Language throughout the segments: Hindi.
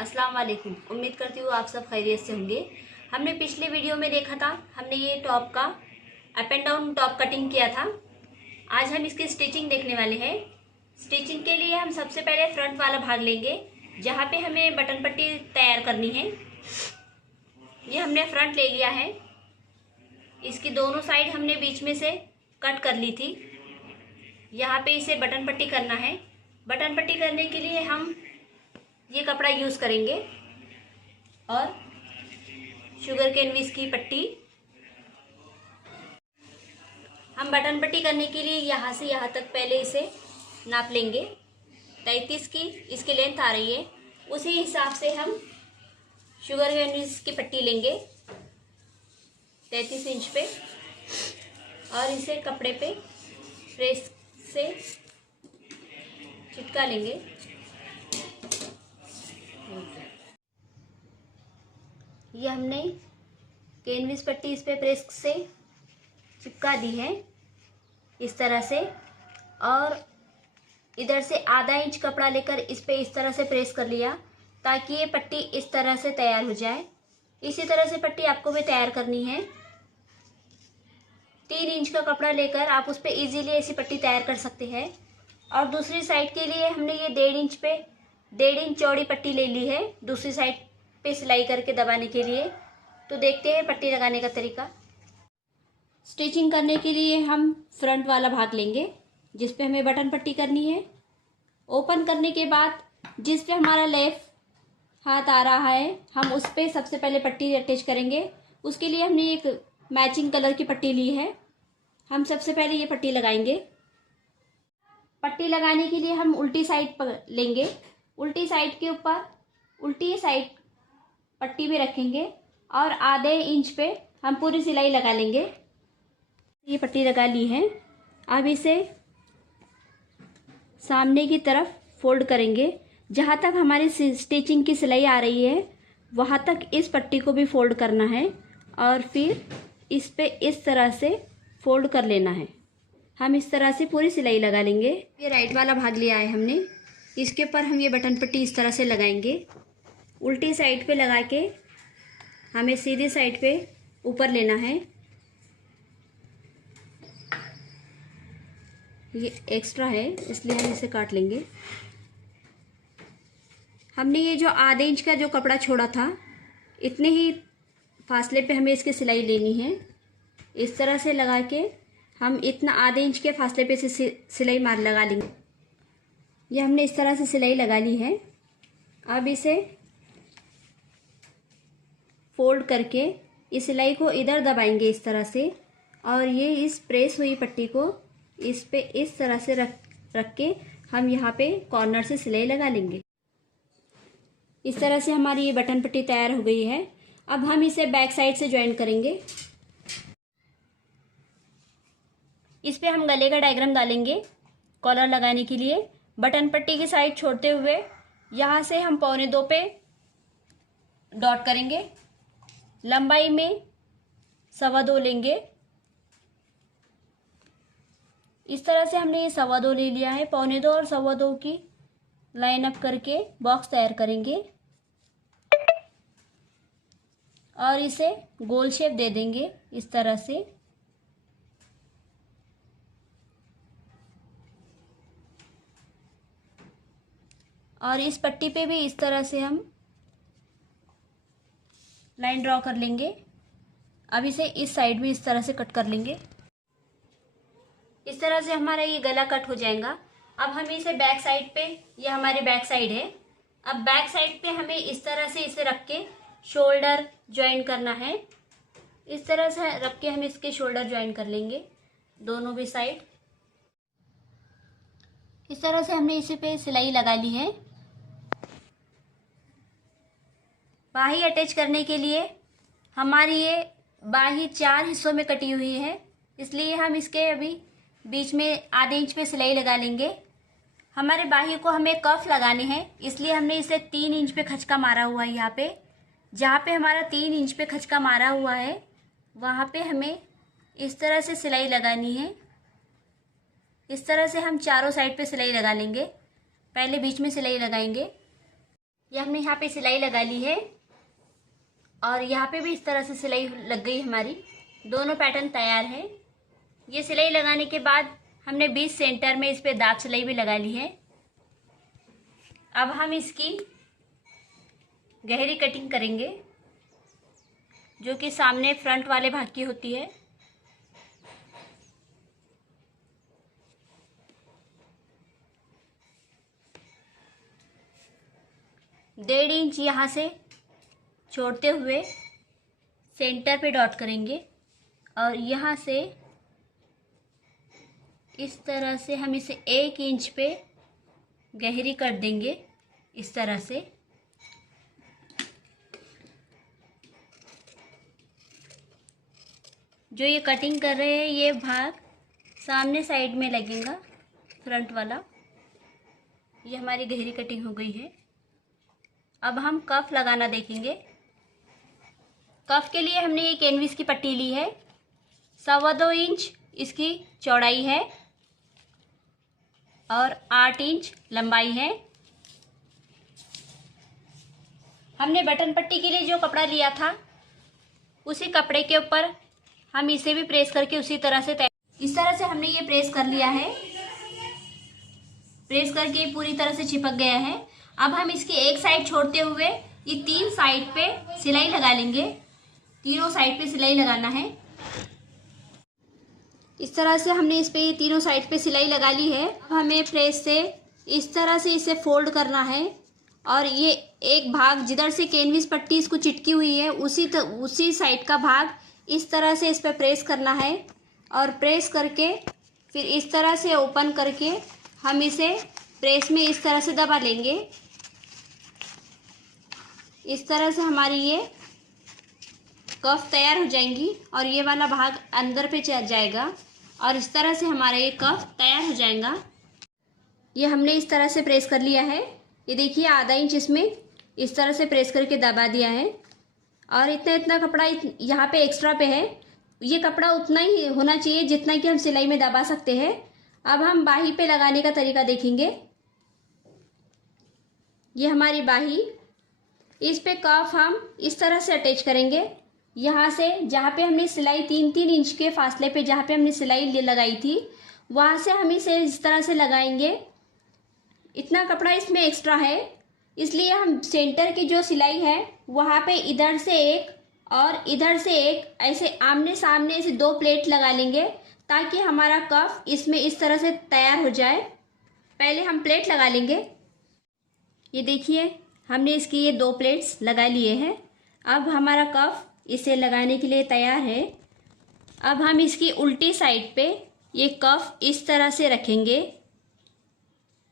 अस्सलाम वालेकुम। उम्मीद करती हूँ आप सब खैरियत से होंगे। हमने पिछले वीडियो में देखा था, हमने ये टॉप का up and down top cutting किया था। आज हम इसकी स्टिचिंग देखने वाले हैं। स्टिचिंग के लिए हम सबसे पहले फ्रंट वाला भाग लेंगे, जहाँ पे हमें बटन पट्टी तैयार करनी है। ये हमने फ्रंट ले लिया है। इसकी दोनों साइड हमने बीच में से कट कर ली थी। यहाँ पे इसे बटन पट्टी करना है। बटन पट्टी करने के लिए हम ये कपड़ा यूज़ करेंगे और शुगर कैनविस की पट्टी। हम बटन पट्टी करने के लिए यहाँ से यहाँ तक पहले इसे नाप लेंगे। 33 की इसकी लेंथ आ रही है, उसी हिसाब से हम शुगर कैनविस की पट्टी लेंगे 33 इंच पे और इसे कपड़े पे प्रेस से चिपका लेंगे। ये हमने कैनविस पट्टी इस पे प्रेस से चिपका दी है इस तरह से, और इधर से आधा इंच कपड़ा लेकर इस पे इस तरह से प्रेस कर लिया ताकि ये पट्टी इस तरह से तैयार हो जाए। इसी तरह से पट्टी आपको भी तैयार करनी है। 3 इंच का कपड़ा लेकर आप उस पे इजीली ऐसी पट्टी तैयार कर सकते हैं। और दूसरी साइड के लिए हमने ये 1.5 इंच चौड़ी पट्टी ले ली है दूसरी साइड पे सिलाई करके दबाने के लिए। तो देखते हैं पट्टी लगाने का तरीका। स्टिचिंग करने के लिए हम फ्रंट वाला भाग लेंगे जिस पे हमें बटन पट्टी करनी है। ओपन करने के बाद जिस पे हमारा लेफ्ट हाथ आ रहा है, हम उस पे सबसे पहले पट्टी अटैच करेंगे। उसके लिए हमने एक मैचिंग कलर की पट्टी ली है। हम सबसे पहले ये पट्टी लगाएंगे। पट्टी लगाने के लिए हम उल्टी साइड पर लेंगे। उल्टी साइड के ऊपर उल्टी साइड पट्टी भी रखेंगे और आधे इंच पे हम पूरी सिलाई लगा लेंगे। ये पट्टी लगा ली है। अब इसे सामने की तरफ फोल्ड करेंगे। जहाँ तक हमारी स्टिचिंग की सिलाई आ रही है वहाँ तक इस पट्टी को भी फोल्ड करना है और फिर इस पे इस तरह से फोल्ड कर लेना है। हम इस तरह से पूरी सिलाई लगा लेंगे। ये राइट वाला भाग लिया है हमने, इसके ऊपर हम ये बटन पट्टी इस तरह से लगाएंगे। उल्टी साइड पे लगा के हमें सीधी साइड पे ऊपर लेना है। ये एक्स्ट्रा है इसलिए हम इसे काट लेंगे। हमने ये जो आधे इंच का जो कपड़ा छोड़ा था, इतने ही फासले पे हमें इसकी सिलाई लेनी है। इस तरह से लगा के हम इतना आधे इंच के फासले पे से सिलाई मार लगा लेंगे। ये हमने इस तरह से सिलाई लगा ली है। अब इसे फोल्ड करके इस सिलाई को इधर दबाएंगे इस तरह से, और ये इस प्रेस हुई पट्टी को इस पे इस तरह से रख के हम यहाँ पे कॉर्नर से सिलाई लगा लेंगे। इस तरह से हमारी ये बटन पट्टी तैयार हो गई है। अब हम इसे बैक साइड से ज्वाइन करेंगे। इस पे हम गले का डायग्राम डालेंगे कॉलर लगाने के लिए। बटन पट्टी की साइड छोड़ते हुए यहाँ से हम 1.25 पे डॉट करेंगे। लंबाई में 2.25 लेंगे। इस तरह से हमने ये 2.25 ले लिया है। 1.25 और 2.25 की लाइन अप करके बॉक्स तैयार करेंगे और इसे गोल शेप दे देंगे इस तरह से। और इस पट्टी पे भी इस तरह से हम लाइन ड्रॉ कर लेंगे। अब इसे इस साइड भी इस तरह से कट कर लेंगे। इस तरह से हमारा ये गला कट हो जाएगा। अब हम इसे बैक साइड पे, ये हमारी बैक साइड है। अब बैक साइड पे हमें इस तरह से इसे रख के शोल्डर ज्वाइन करना है। इस तरह से रख के हम इसके शोल्डर ज्वाइन कर लेंगे दोनों भी साइड। इस तरह से हमने इसी पे सिलाई लगा ली है। बाही अटैच करने के लिए हमारी ये बाही 4 हिस्सों में कटी हुई है, इसलिए हम इसके अभी बीच में आधे इंच पे सिलाई लगा लेंगे। हमारे बाही को हमें कफ लगाने हैं, इसलिए हमने इसे 3 इंच पे खचका मारा हुआ है। यहाँ पे जहाँ पे हमारा 3 इंच पे खचका मारा हुआ है वहाँ पे हमें इस तरह से सिलाई लगानी है। इस तरह से हम चारों साइड पे सिलाई लगा लेंगे। पहले बीच में सिलाई लगाएंगे। ये हमने यहाँ पे सिलाई लगा ली है और यहाँ पे भी इस तरह से सिलाई लग गई हमारी। दोनों पैटर्न तैयार है। ये सिलाई लगाने के बाद हमने बीच सेंटर में इस पे दाब सिलाई भी लगा ली है। अब हम इसकी गहरी कटिंग करेंगे जो कि सामने फ्रंट वाले भाग की होती है। डेढ़ इंच यहाँ से छोड़ते हुए सेंटर पे डॉट करेंगे और यहाँ से इस तरह से हम इसे 1 इंच पे गहरी कर देंगे। इस तरह से जो ये कटिंग कर रहे हैं ये भाग सामने साइड में लगेगा, फ्रंट वाला। ये हमारी गहरी कटिंग हो गई है। अब हम कफ लगाना देखेंगे। कफ के लिए हमने ये कैनविस की पट्टी ली है। 2.25 इंच इसकी चौड़ाई है और 8 इंच लंबाई है। हमने बटन पट्टी के लिए जो कपड़ा लिया था उसी कपड़े के ऊपर हम इसे भी प्रेस करके उसी तरह से इस तरह से हमने ये प्रेस कर लिया है। प्रेस करके पूरी तरह से चिपक गया है। अब हम इसकी एक साइड छोड़ते हुए ये 3 साइड पे सिलाई लगा लेंगे। तीनों साइड पे सिलाई लगाना है। इस तरह से हमने इस पे ये तीनों साइड पे सिलाई लगा ली है। अब हमें प्रेस से इस तरह से इसे फोल्ड करना है और ये एक भाग जिधर से कैनविस पट्टी इसको चिटकी हुई है उसी साइड का भाग इस तरह से इस पर प्रेस करना है और प्रेस करके फिर इस तरह से ओपन करके हम इसे प्रेस में इस तरह से दबा लेंगे। इस तरह से हमारी ये कफ तैयार हो जाएंगी और ये वाला भाग अंदर पे चल जाएगा और इस तरह से हमारा ये कफ तैयार हो जाएगा। ये हमने इस तरह से प्रेस कर लिया है। ये देखिए आधा इंच इसमें इस तरह से प्रेस करके दबा दिया है और इतना कपड़ा यहाँ पे एक्स्ट्रा पे है। ये कपड़ा उतना ही होना चाहिए जितना कि हम सिलाई में दबा सकते हैं। अब हम बाही पे लगाने का तरीका देखेंगे। ये हमारी बाही, इस पे कफ हम इस तरह से अटैच करेंगे। यहाँ से जहाँ पे हमने सिलाई 3-3 इंच के फासले पे जहाँ पे हमने सिलाई लगाई थी वहाँ से हम इसे इस तरह से लगाएंगे। इतना कपड़ा इसमें एक्स्ट्रा है इसलिए हम सेंटर की जो सिलाई है वहाँ पे इधर से एक और इधर से एक ऐसे आमने सामने से 2 प्लेट लगा लेंगे ताकि हमारा कफ इसमें इस तरह से तैयार हो जाए। पहले हम प्लेट लगा लेंगे। ये देखिए हमने इसकी ये 2 प्लेट्स लगा लिए हैं। अब हमारा कफ इसे लगाने के लिए तैयार है। अब हम इसकी उल्टी साइड पे ये कफ इस तरह से रखेंगे।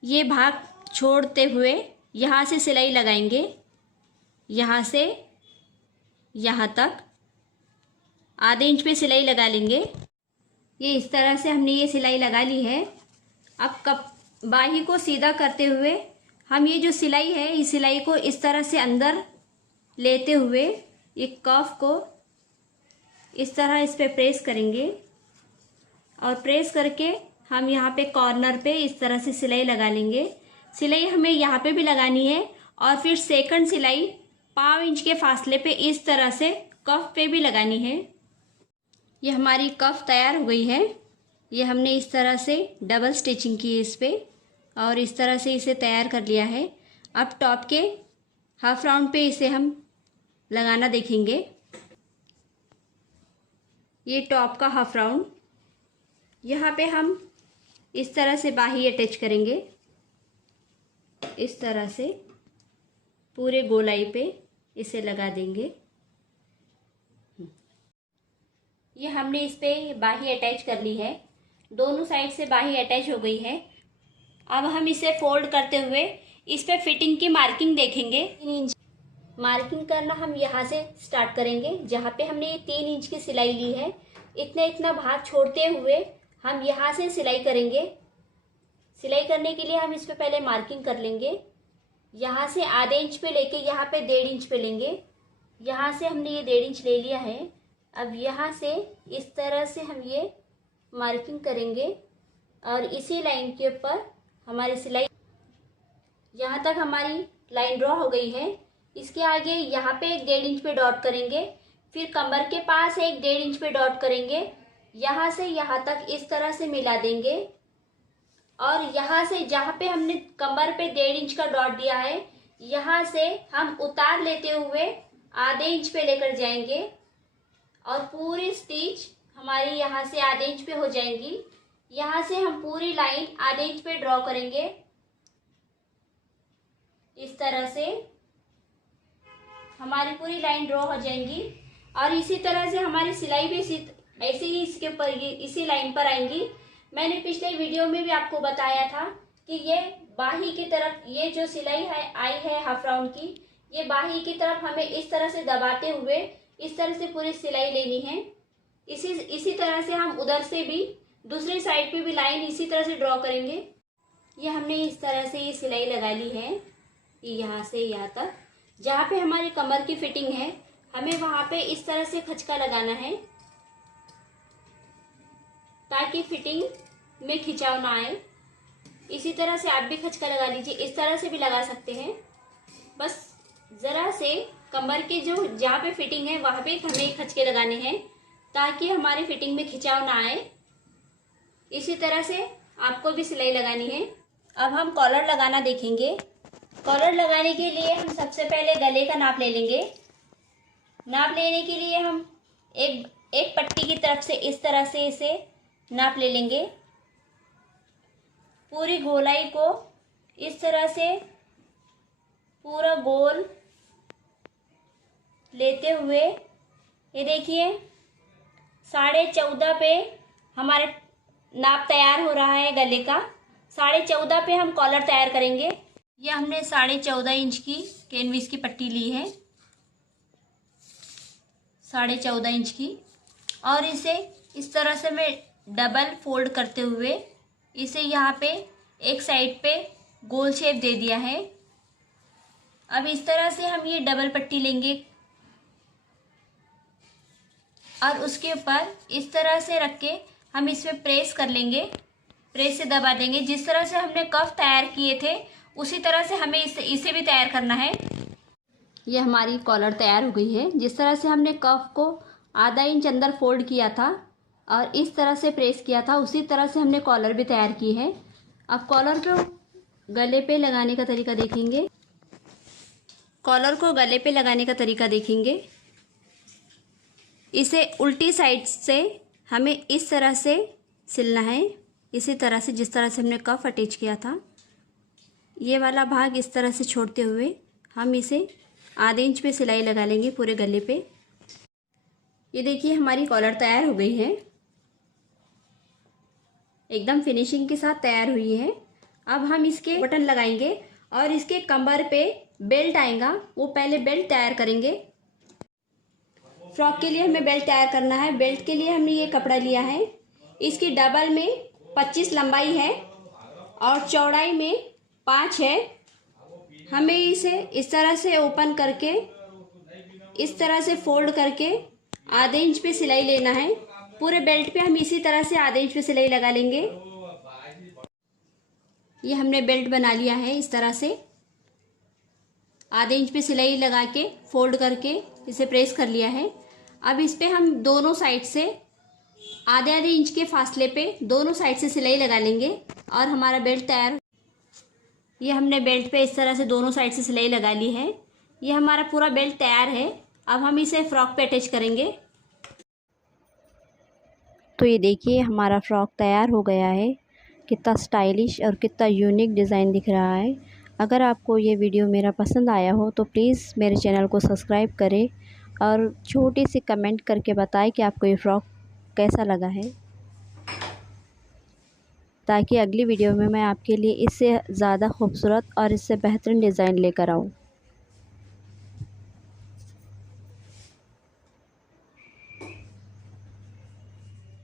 ये भाग छोड़ते हुए यहाँ से सिलाई लगाएंगे, यहाँ से यहाँ तक आधे इंच पे सिलाई लगा लेंगे। ये इस तरह से हमने ये सिलाई लगा ली है। अब बाही को सीधा करते हुए हम ये जो सिलाई है इस सिलाई को इस तरह से अंदर लेते हुए ये कफ को इस तरह इस पे प्रेस करेंगे और प्रेस करके हम यहाँ पे कॉर्नर पे इस तरह से सिलाई लगा लेंगे। सिलाई हमें यहाँ पे भी लगानी है और फिर सेकंड सिलाई 1/5 इंच के फासले पे इस तरह से कफ पे भी लगानी है। ये हमारी कफ तैयार हो गई है। ये हमने इस तरह से डबल स्टिचिंग की है इस पे और इस तरह से इसे तैयार कर लिया है। अब टॉप के हाफ राउंड पे इसे हम लगाना देखेंगे। ये टॉप का हाफ राउंड, यहाँ पे हम इस तरह से बाही अटैच करेंगे। इस तरह से पूरे गोलाई पे इसे लगा देंगे। ये हमने इस पे बाही अटैच कर ली है। दोनों साइड से बाही अटैच हो गई है। अब हम इसे फोल्ड करते हुए इस पे फिटिंग की मार्किंग देखेंगे। 3 इंच मार्किंग करना हम यहाँ से स्टार्ट करेंगे। जहाँ पे हमने ये 3 इंच की सिलाई ली है इतना भाग छोड़ते हुए हम यहाँ से सिलाई करेंगे। सिलाई करने के लिए हम इस पे पहले मार्किंग कर लेंगे। यहाँ से आधे इंच पे लेके यहाँ पे 1.5 इंच पे लेंगे। यहाँ से हमने ये 1.5 इंच ले लिया है। अब यहाँ से इस तरह से हम ये मार्किंग करेंगे और इसी लाइन के ऊपर हमारी सिलाई, यहाँ तक हमारी लाइन ड्रॉ हो गई है। इसके आगे यहाँ पे एक 1.5 इंच पे डॉट करेंगे, फिर कमर के पास एक 1.5 इंच पे डॉट करेंगे, यहाँ से यहाँ तक इस तरह से मिला देंगे और यहाँ से जहाँ पे हमने कमर पे 1.5 इंच का डॉट दिया है, यहाँ से हम उतार लेते हुए आधे इंच पे लेकर जाएंगे और पूरी स्टिच हमारी यहाँ से आधे इंच पे हो जाएंगी। यहाँ से हम पूरी लाइन आधे इंच पे ड्रॉ करेंगे इस तरह से हमारी पूरी लाइन ड्रॉ हो जाएंगी और इसी तरह से हमारी सिलाई भी ऐसे ही इसके ऊपर इसी लाइन पर आएंगी। मैंने पिछले वीडियो में भी आपको बताया था कि ये बाही की तरफ ये जो सिलाई है आई है हाफ राउंड की, ये बाही की तरफ हमें इस तरह से दबाते हुए इस तरह से पूरी सिलाई लेनी है। इसी तरह से हम उधर से भी दूसरी साइड पे भी लाइन इसी तरह से ड्रॉ करेंगे। ये हमने इस तरह से ये सिलाई लगा ली है यहाँ से यहाँ तक। जहाँ पे हमारी कमर की फिटिंग है हमें वहाँ पे इस तरह से खचका लगाना है ताकि फिटिंग में खिंचाव ना आए। इसी तरह से आप भी खचका लगा लीजिए, इस तरह से भी लगा सकते हैं। बस ज़रा से कमर के जो जहाँ पे फिटिंग है वहाँ पे हमें खचके लगाने हैं ताकि हमारी फिटिंग में खिंचाव ना आए। इसी तरह से आपको भी सिलाई लगानी है। अब हम कॉलर लगाना देखेंगे। कॉलर लगाने के लिए हम सबसे पहले गले का नाप ले लेंगे। नाप लेने के लिए हम एक पट्टी की तरफ से इस तरह से इसे नाप ले लेंगे। पूरी गोलाई को इस तरह से पूरा गोल लेते हुए ये देखिए 14.5 पे हमारे नाप तैयार हो रहा है गले का। 14.5 पे हम कॉलर तैयार करेंगे। यह हमने 14.5 इंच की कैनविस की पट्टी ली है, 14.5 इंच की, और इसे इस तरह से मैं डबल फोल्ड करते हुए इसे यहाँ पे एक साइड पे गोल शेप दे दिया है। अब इस तरह से हम ये डबल पट्टी लेंगे और उसके ऊपर इस तरह से रख के हम इसमें प्रेस कर लेंगे, प्रेस से दबा देंगे। जिस तरह से हमने कफ तैयार किए थे उसी तरह से हमें इसे भी तैयार करना है। ये हमारी कॉलर तैयार हो गई है। जिस तरह से हमने कफ को आधा इंच अंदर फोल्ड किया था और इस तरह से प्रेस किया था, उसी तरह से हमने कॉलर भी तैयार की है। अब कॉलर को गले पे लगाने का तरीका देखेंगे। कॉलर को गले पे लगाने का तरीका देखेंगे। इसे उल्टी साइड से हमें इस तरह से सिलना है, इसी तरह से जिस तरह से हमने कफ अटैच किया था। ये वाला भाग इस तरह से छोड़ते हुए हम इसे आधे इंच पे सिलाई लगा लेंगे पूरे गले पे। ये देखिए हमारी कॉलर तैयार हो गई है, एकदम फिनिशिंग के साथ तैयार हुई है। अब हम इसके बटन लगाएंगे और इसके कमर पे बेल्ट आएगा, वो पहले बेल्ट तैयार करेंगे। फ्रॉक के लिए हमें बेल्ट तैयार करना है। बेल्ट के लिए हमने ये कपड़ा लिया है, इसकी डबल में 25 लंबाई है और चौड़ाई में 5 है। हमें इसे इस तरह से ओपन करके इस तरह से फोल्ड करके आधे इंच पे सिलाई लेना है। पूरे बेल्ट पे हम इसी तरह से आधे इंच पे सिलाई लगा लेंगे। ये हमने बेल्ट बना लिया है, इस तरह से आधे इंच पे सिलाई लगा के फोल्ड करके इसे प्रेस कर लिया है। अब इस पे हम दोनों साइड से आधे आधे इंच के फासले पे दोनों साइड से सिलाई लगा लेंगे और हमारा बेल्ट तैयार। ये हमने बेल्ट पे इस तरह से दोनों साइड से सिलाई लगा ली है। ये हमारा पूरा बेल्ट तैयार है। अब हम इसे फ्रॉक पे अटैच करेंगे। तो ये देखिए हमारा फ्रॉक तैयार हो गया है। कितना स्टाइलिश और कितना यूनिक डिज़ाइन दिख रहा है। अगर आपको ये वीडियो मेरा पसंद आया हो तो प्लीज़ मेरे चैनल को सब्सक्राइब करें और छोटी सी कमेंट करके बताएं कि आपको ये फ्रॉक कैसा लगा है, ताकि अगली वीडियो में मैं आपके लिए इससे ज़्यादा खूबसूरत और इससे बेहतरीन डिज़ाइन लेकर आऊँ।